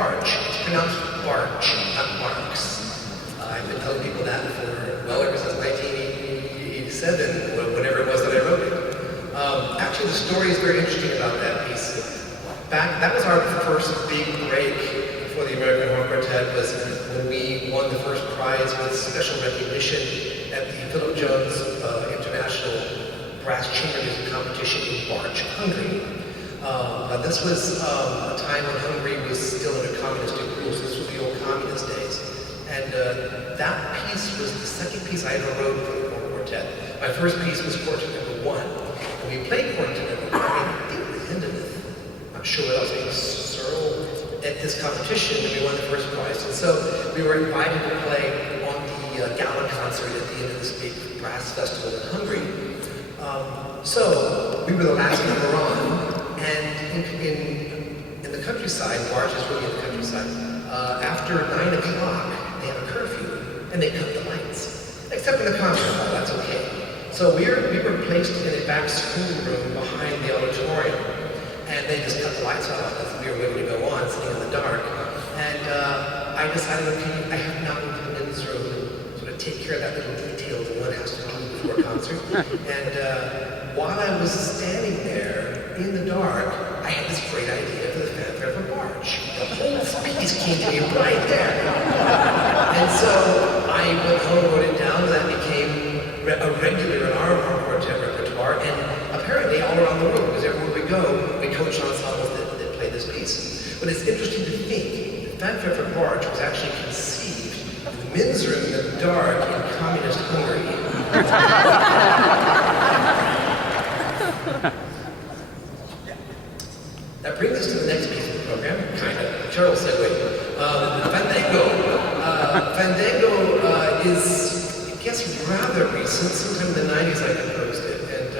barge. It's pronounced barge, not barks. I've been telling people that for, well, ever since 1987, whenever it was that I wrote it. Actually, the story is very interesting about that piece. That was our first big break for the American Horn Quartet, was when we won the first prize with special recognition at the Philip Jones International Brass Chamber Music Competition in Barge, Hungary. Now this was a time when Hungary was still under communistic rule, so this was the old communist days. And that piece was the second piece I ever wrote for the Horn Quartet. My first piece was Quartet number 1. And we played Quartet number 1, I think it was Hindenburg. I'm not sure what else, maybe Searle, at this competition, and we won the first prize. And so we were invited to play on the gala concert at the end of this big brass festival in Hungary. So we were the last number on, and in the countryside, Barge is really in the countryside, after 9 o'clock, they have a curfew, and they cut the lights. Except in the concert hall, that's okay. So we were placed in a back school room behind the auditorium, and they just cut the lights off as we were ready to go on, sitting in the dark. And I decided, okay, I have now moved to the men's room and sort of take care of that little detail that one has to do before a concert. And while I was standing there in the dark, I had this great idea for the Fanfare for Barge. The whole piece came to me right there. And so I went home, wrote it down, and that became a regular in our quartet repertoire, and apparently all around the world, because everywhere we go, we coach ensembles that play this piece. But it's interesting to think that Fanfare for Barge was actually conceived in the men's room in the dark in communist Hungary. That brings us to the next piece of the program, kind of, Charles segue. Fandango. Fandango is, I guess, rather recent. Sometime in the 90s I composed it, and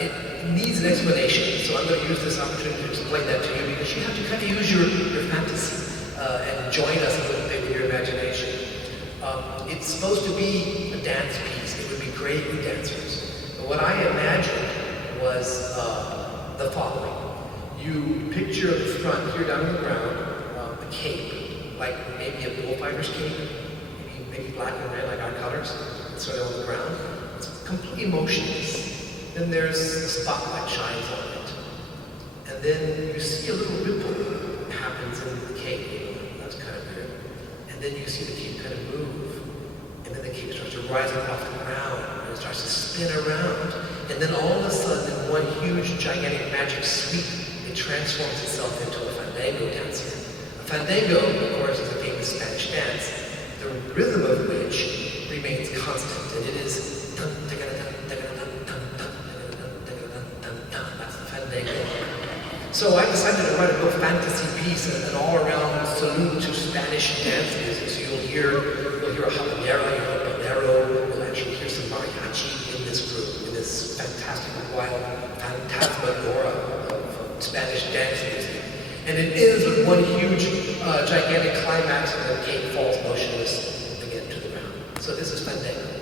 it needs an explanation. So I'm going to use this opportunity to explain that to you, because you have to kind of use your fantasy and join us a little bit with your imagination. It's supposed to be a dance piece. It would be great with dancers. But what I imagined was the following. You picture the front here down on the ground, a cape, like maybe a bullfighter's cape, maybe black and red like our colors, it's sort of on the ground. It's completely motionless. Then there's the spotlight shines on it. And then you see a little ripple happens in the cape. That's kind of weird. And then you see the cape kind of move. And then the cape starts to rise up off the ground, and it starts to spin around. And then all of a sudden, in one huge, gigantic magic sweep, it transforms itself into a Fandango dancer. A Fandango, of course, is a famous Spanish dance, the rhythm of which remains constant, and it is that's the Fandango. So I decided to write a little fantasy piece, an all-around salute to Spanish dance music. So you'll hear a habanero, you'll hear a bolero, you'll actually hear some mariachi in this group, in this fantastic, wild, phantasmagora of Spanish dance music. And it ends with one huge, gigantic climax, and the cape falls motionless again to the ground. So this is Fandango.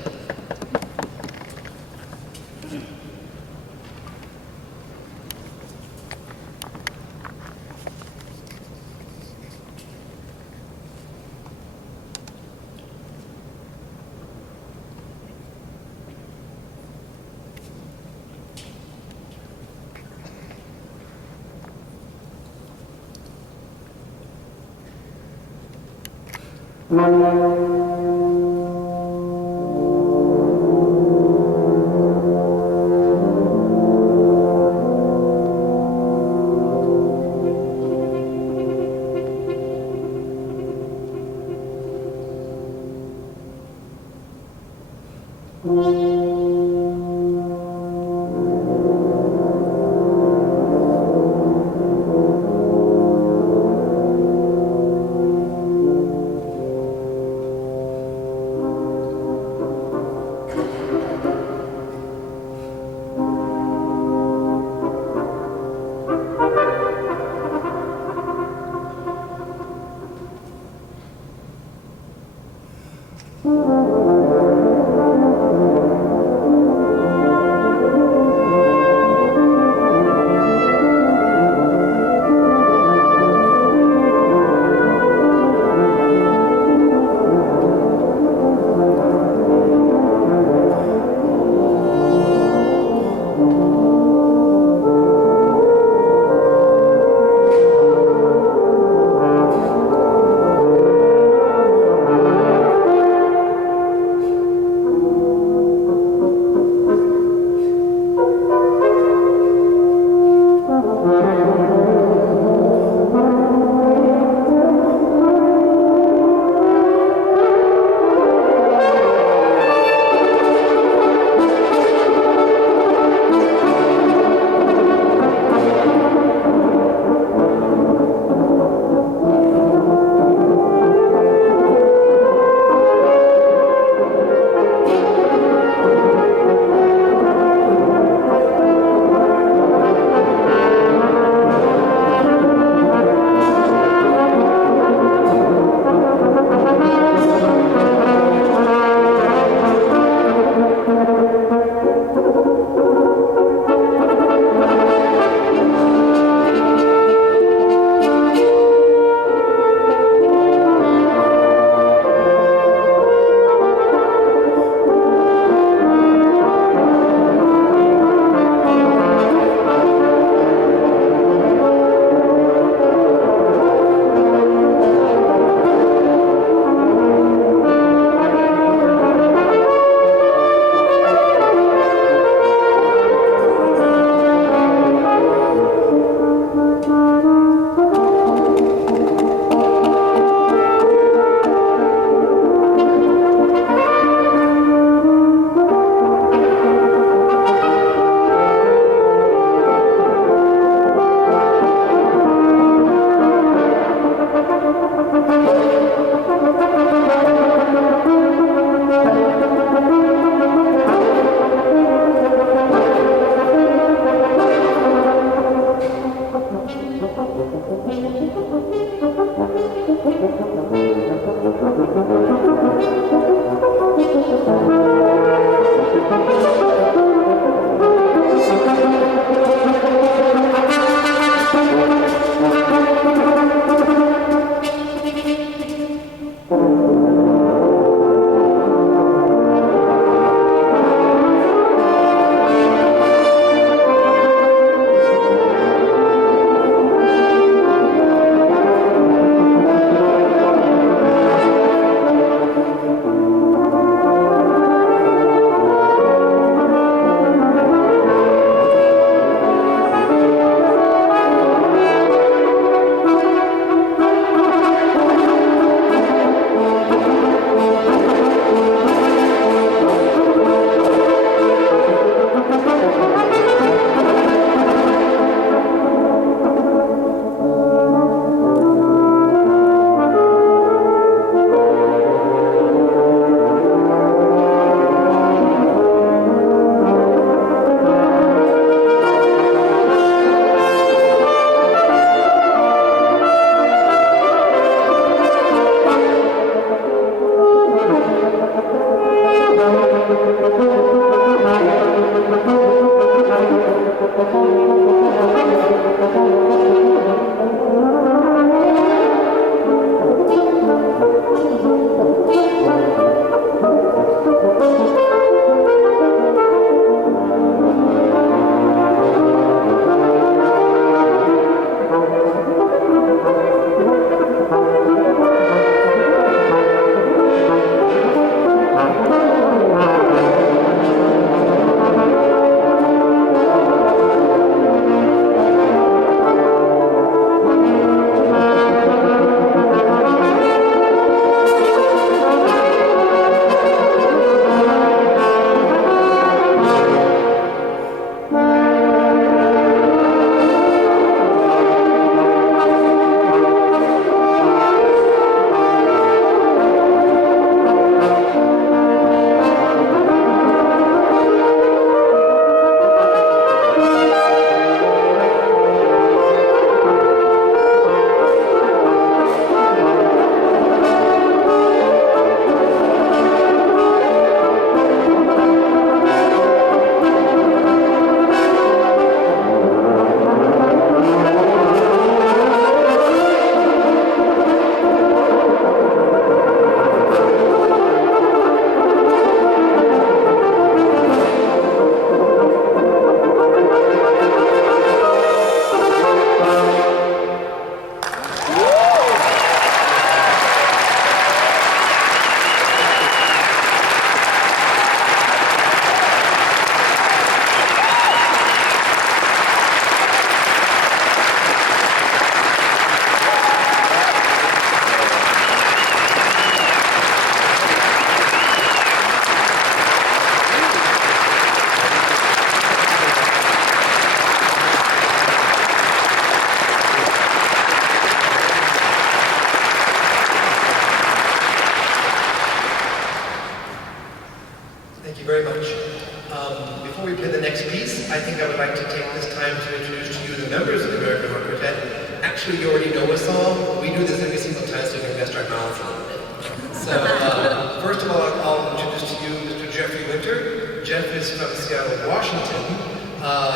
Seattle, Washington.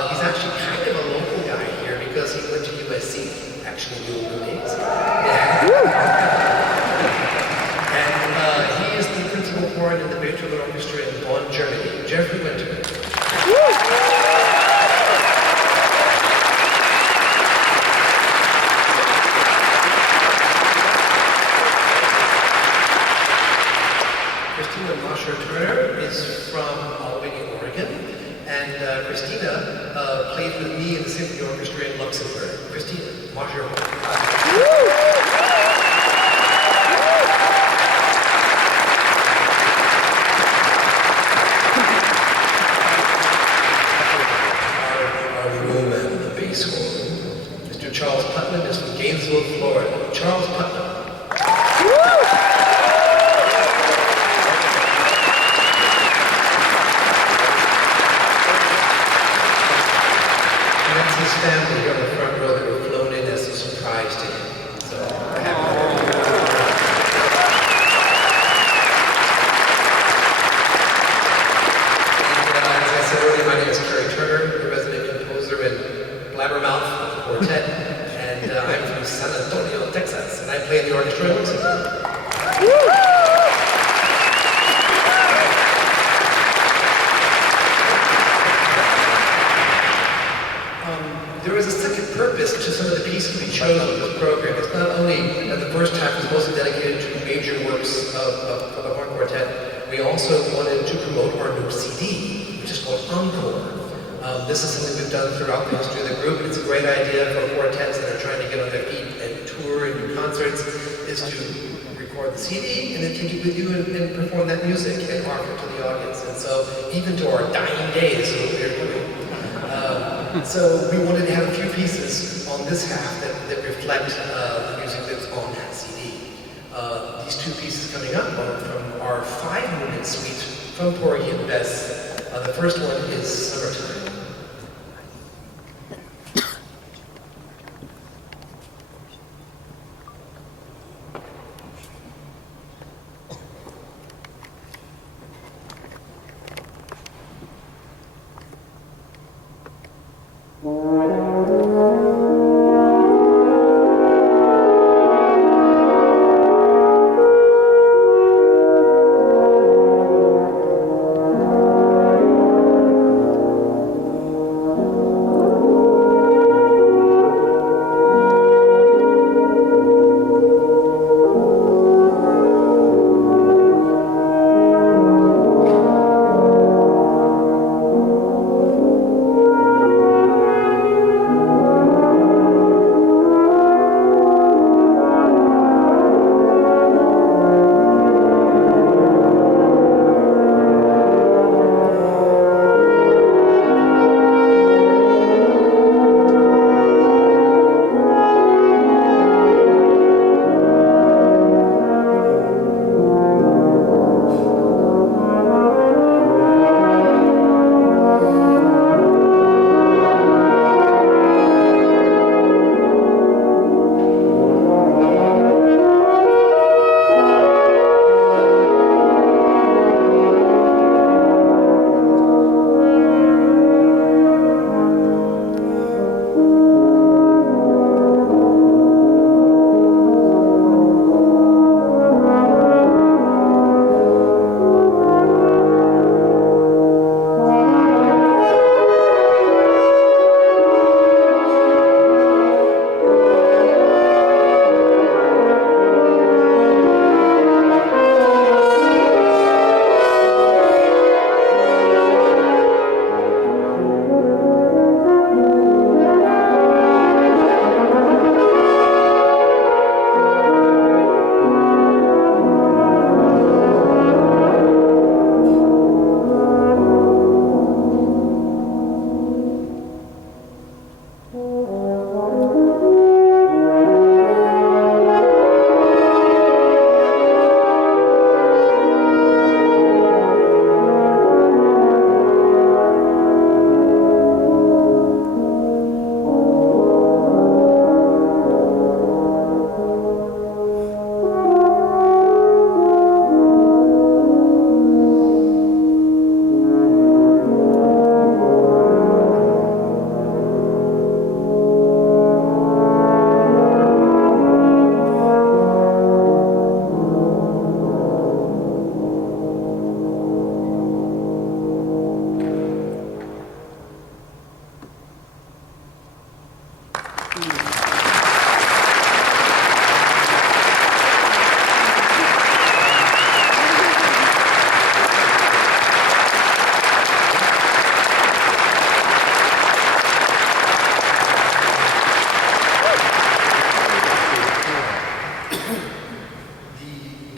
He's actually kind of a local guy here because he went to USC, actually New Orleans. And he is the principal horn in the Beethoven Orchestra in Bonn, Germany. Jeffrey Winter. Christina Masher-Turner is from Albany, Oregon, and Christina played with me in the Symphony Orchestra in Luxembourg. Christina Masher. Our roomman in the bass horn, Mr. Charles Putnam, is from Gainesville, Florida. Charles Putnam. His family here on the front row that were flown in as a surprise to him. So we're happy for him. And as I said earlier, my name is Kerry Turner, the resident composer and blabbermouth of the Quartet, and I'm from San Antonio, Texas, and I play in the orchestra in Luxembourg. There is a second purpose to some of the pieces we chose in this program. It's not only that the first half is mostly dedicated to major works of the horn quartet, we also wanted to promote our new CD, which is called Encore. This is something we've done throughout the history of the group. It's a great idea for quartets that are trying to get on their feet and tour and do concerts, is to record the CD and then take it with you and perform that music and offer it to the audience. And so even to our dying days, is what we're doing. So we wanted to have a few pieces on this half that reflect the music that's on that CD. These two pieces coming up are from our 5-movement suite from Porgy and Bess. The first one is Summertime.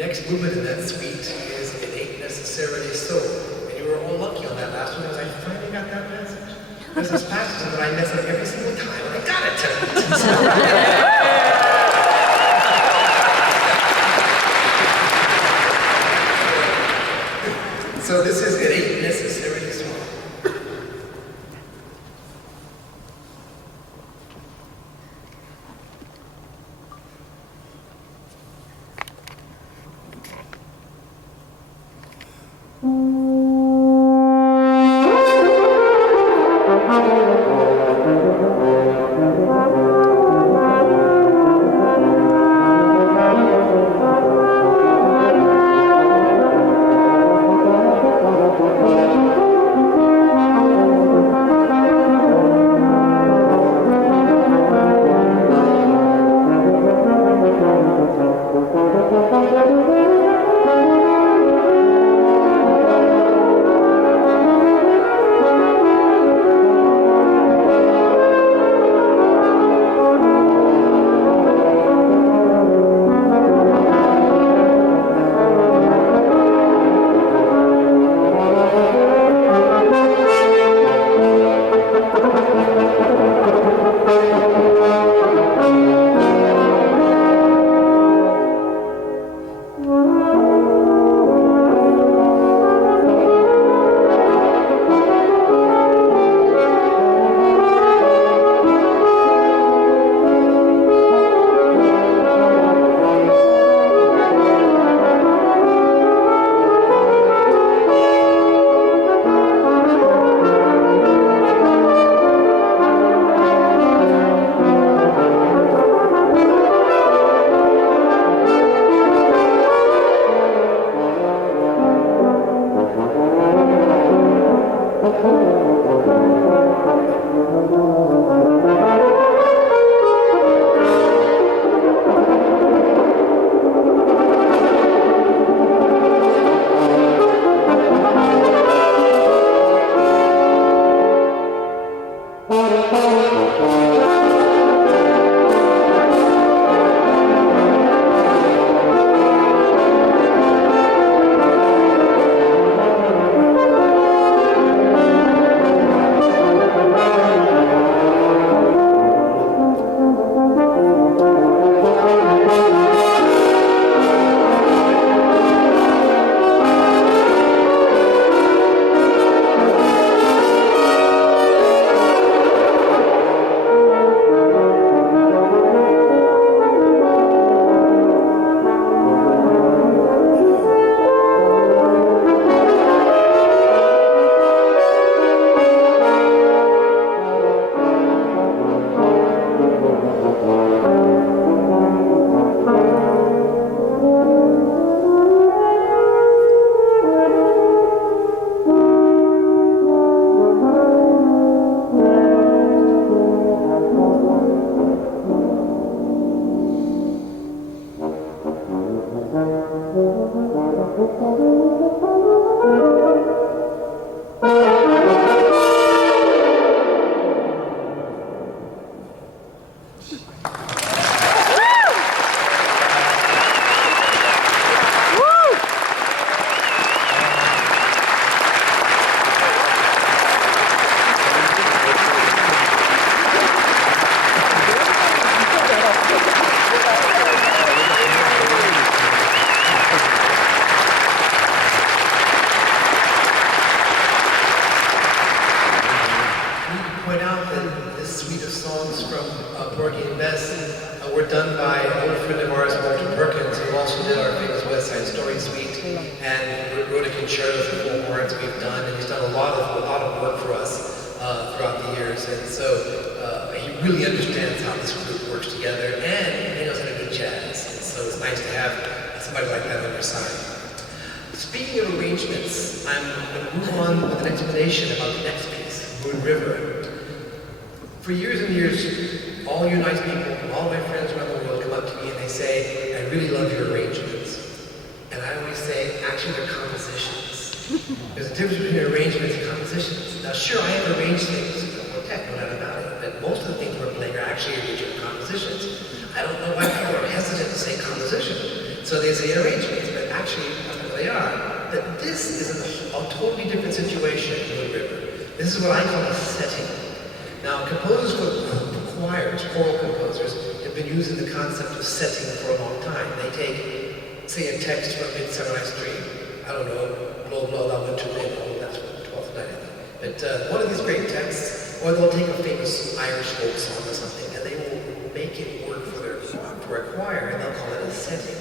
next movement in that suite is It Ain't Necessarily So. And you were all lucky on that last one because I finally got that message. There's this passage that I mess up every single time, and I got it tonight. So this is It Ain't Necessarily So. Porgy and Bess were done by an old friend of ours, Walter Perkins, who also did our famous West Side Story Suite, and wrote a concerto for full horns we've done, and he's done a lot of work for us throughout the years, and so he really understands how this group works together, and he knows how to do jazz, and so it's nice to have somebody like that on your side. Speaking of arrangements, I'm going to move on with an explanation about the next piece, Moon River. For years and years, all you nice people, all my friends around the world come up to me and they say, I really love your arrangements. And I always say, actually, they're compositions. There's a difference between arrangements and compositions. Now, sure, I have arranged things in the quartet, no doubt about it, but most of the things we're playing are actually original compositions. I don't know why people are hesitant to say composition. So they say arrangements, but actually, they are, that this is a totally different situation in Moon River. This is what I call a setting. Now, composers for choirs, choral composers, have been using the concept of setting for a long time. They take, say, a text from Midsummer Night's Dream. I don't know, blow, blow, thou winter wind, that's what 12th night, I think. But one of these great texts, or they'll take a famous Irish folk song or something, and they will make it work for a choir, and they'll call it a setting.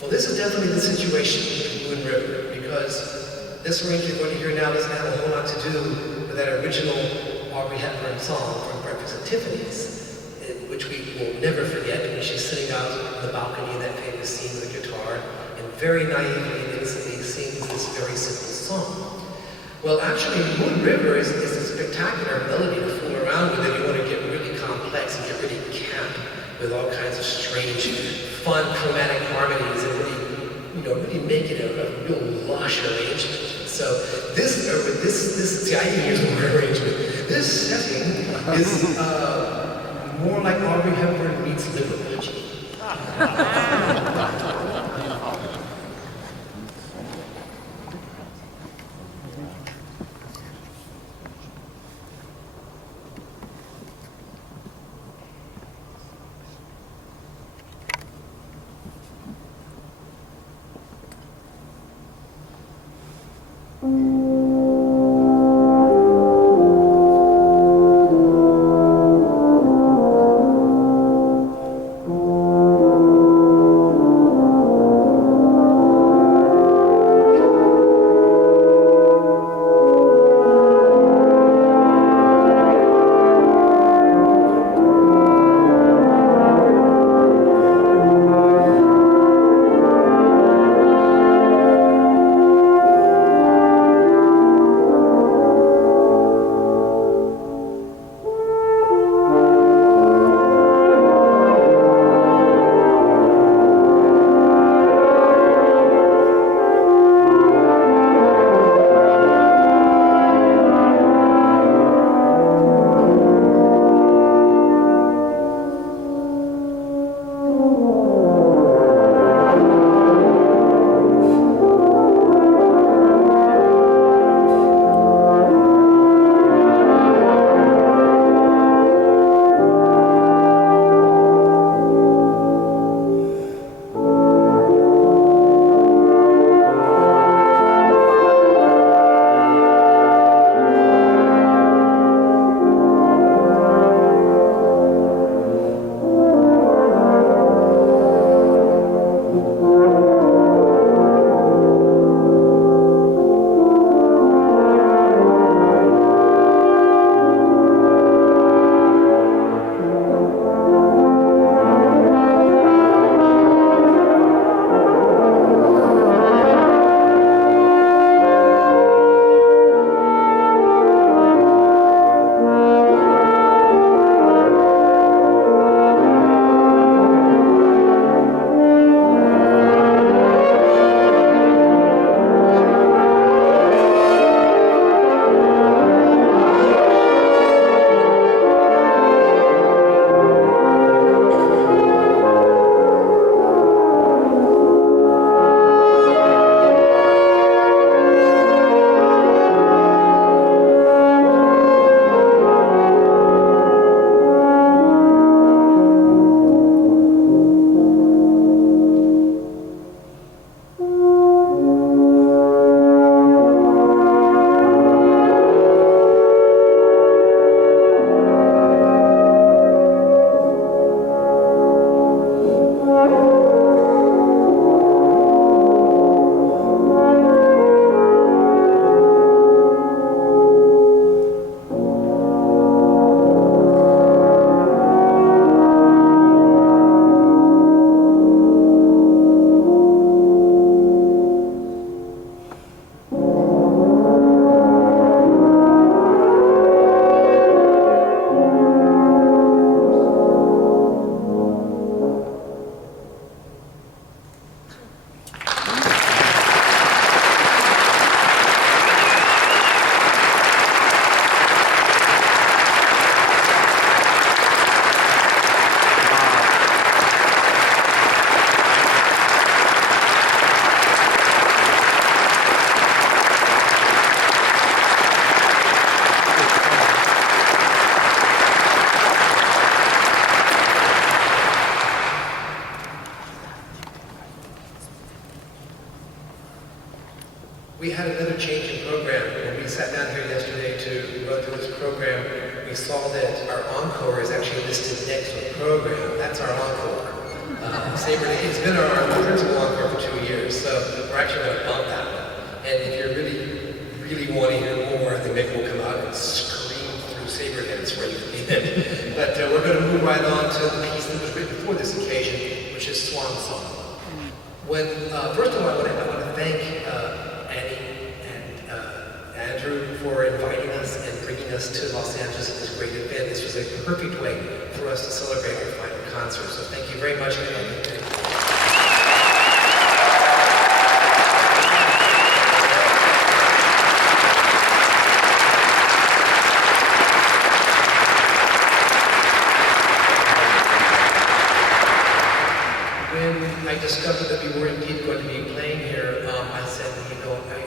Well, this is definitely the situation in Moon River, because this arrangement you're going to hear now doesn't have a whole lot to do with that original Audrey Hepburn song from Breakfast at Tiffany's, which we will never forget when she's sitting out on the balcony in that famous scene with a guitar, and very naively and innocently sings this very simple song. Well, actually, Moon River is a spectacular melody to fool around with if you want to get really complex and get really camp with all kinds of strange, fun, chromatic harmonies and really make it a real lush arrangement. So this, see, I even use the word arrangement. This setting is more like Audrey Hepburn meets Liberace. we had another change in program. When we sat down here yesterday to run through this program, we saw that our encore is actually listed next to the program. That's our encore. Sabre Day, it's been our principal encore for 2 years, so we're actually going to bump that one. And if you really want to hear more, then maybe we'll come out and scream through Sabre Dance for you. But we're going to move right on to the piece that was written for this occasion, which is Swan Song. When, first of all, I want to thank Annie and Andrew for inviting us and bringing us to Los Angeles at this great event. This was a perfect way for us to celebrate our final concert. So thank you very much, Annie. I discovered that we were indeed going to be playing here, I said,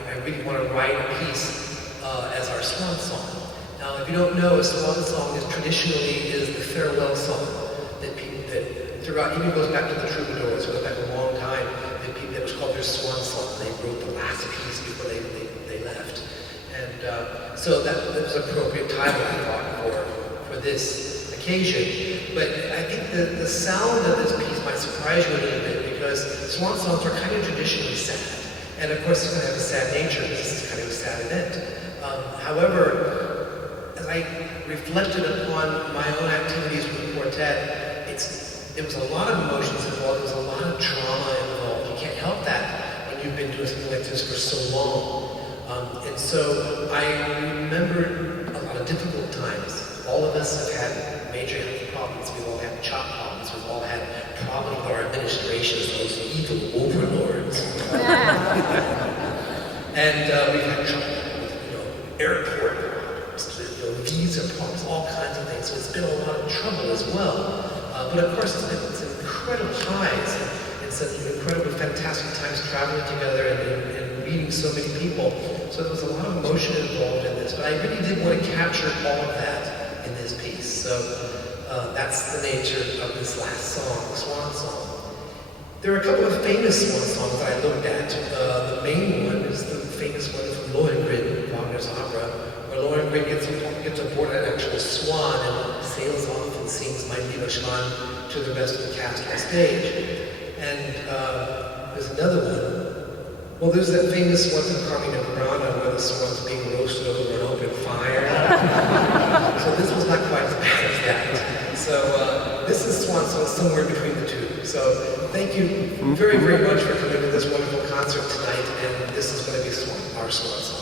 I really want to write a piece as our swan song. Now, if you don't know, a swan song traditionally is the farewell song that people, that throughout, even goes back to the troubadours, it goes back a long time, that was called their swan song. They wrote the last piece before they left. And so that was an appropriate title, I thought, for this occasion. But I think the sound of this piece might surprise you a little bit, because swan songs are kind of traditionally sad. And of course it's going to have a sad nature, because this is kind of a sad event. However, as I reflected upon my own activities with the quartet, there was a lot of emotions involved, there was a lot of trauma involved. You can't help that when you've been doing something like this for so long. And so I remembered a lot of difficult times. All of us have had major health problems. We've all had chop problems. We've all had problems with our administrations, those evil overlords. And we've had trouble with, airport problems, visa problems, all kinds of things. So it's been a lot of trouble as well. But of course, it's been some incredible highs and some incredible, fantastic times traveling together and meeting so many people. So there was a lot of emotion involved in this. But I really did want to capture all of that in this piece. So that's the nature of this last song, Swan Song. There are a couple of famous Swan songs that I looked at. The main one is the famous one from Lohengrin, Wagner's opera, where Lohengrin gets aboard an actual swan and sails off and sings My Lieber Swan to the rest of the cast on stage. And there's another one. Well, there's that famous one from Carmina Burana where the swan's being roasted over an open fire. So this was not quite as bad as that. So this is Swan Song, somewhere between the two. So thank you very, very much for coming to this wonderful concert tonight, and this is going to be our Swan Song.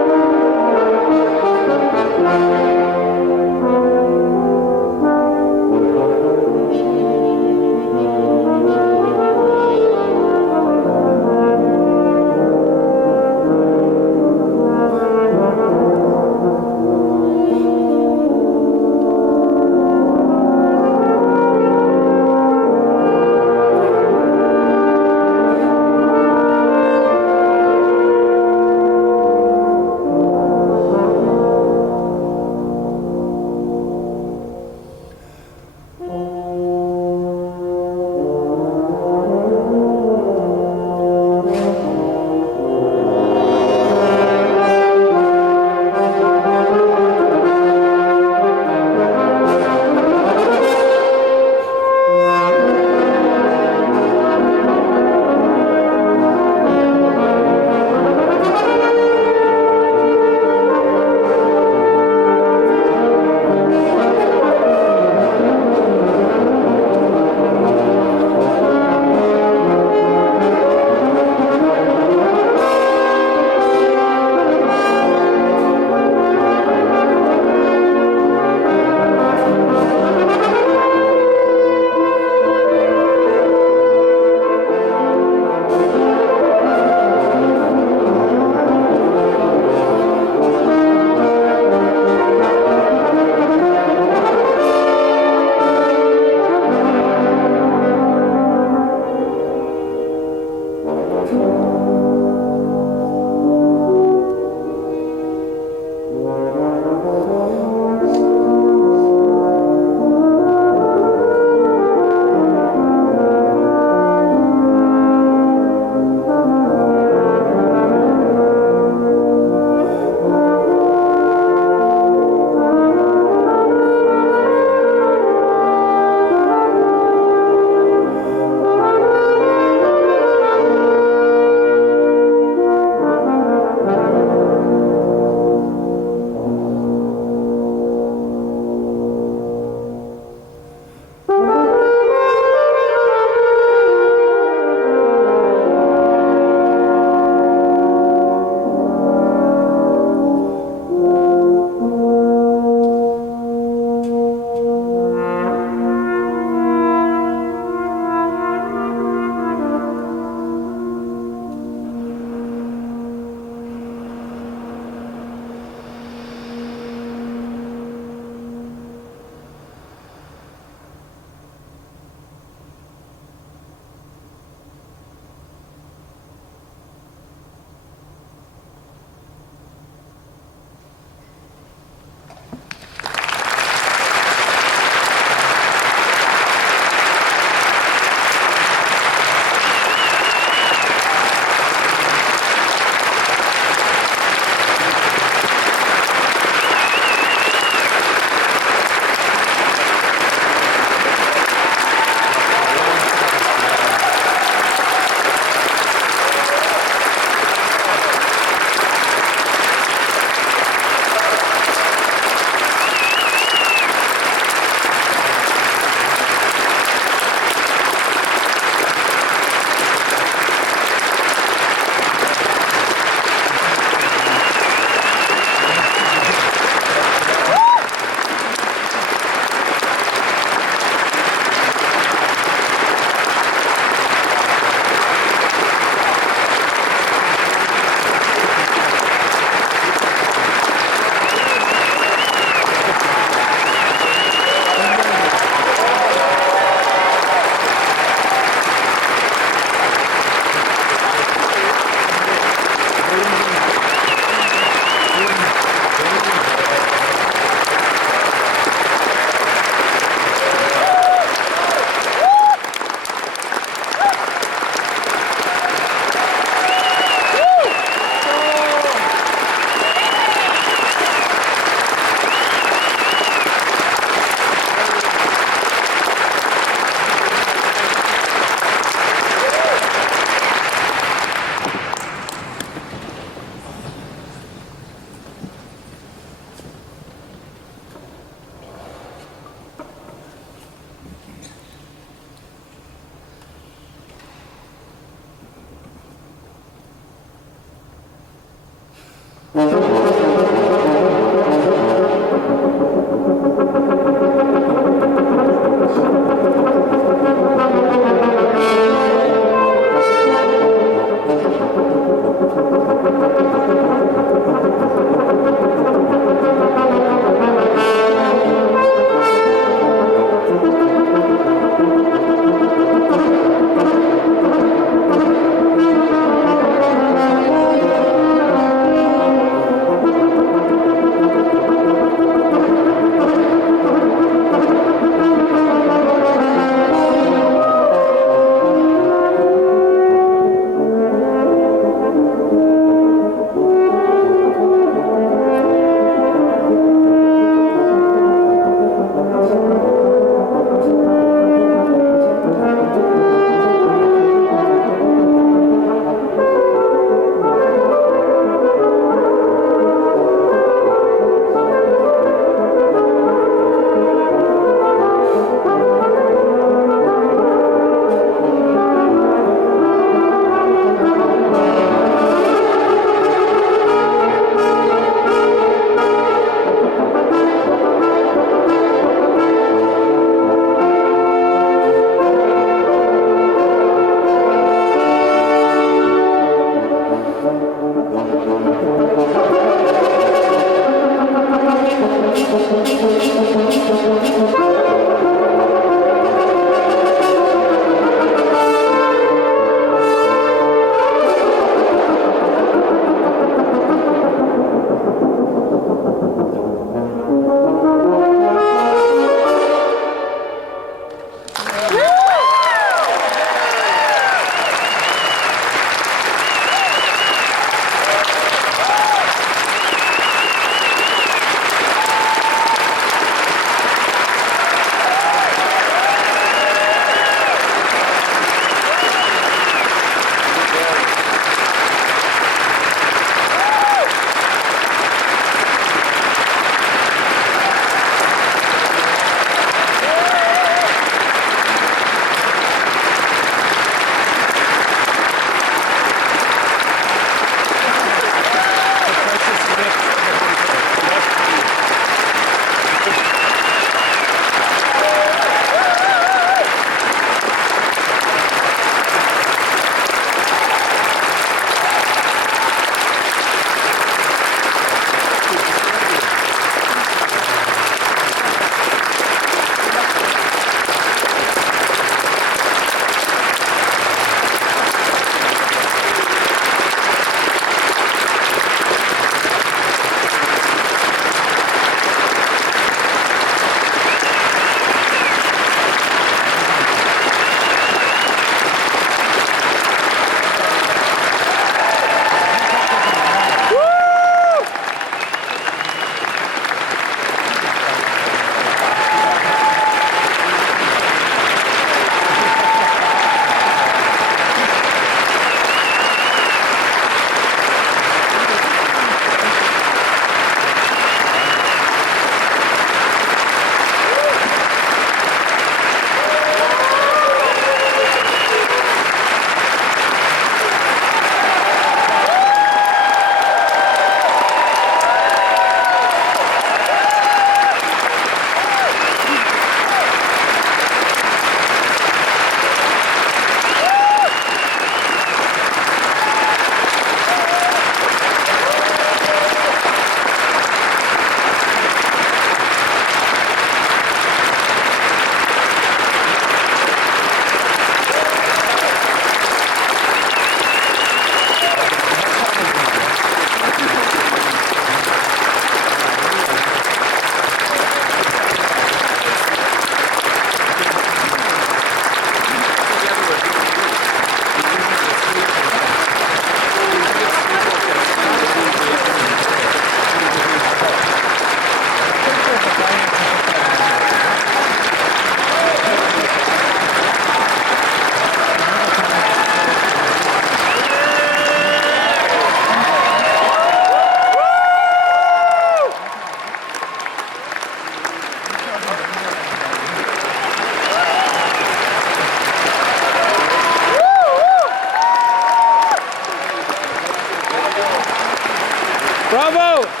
Bravo!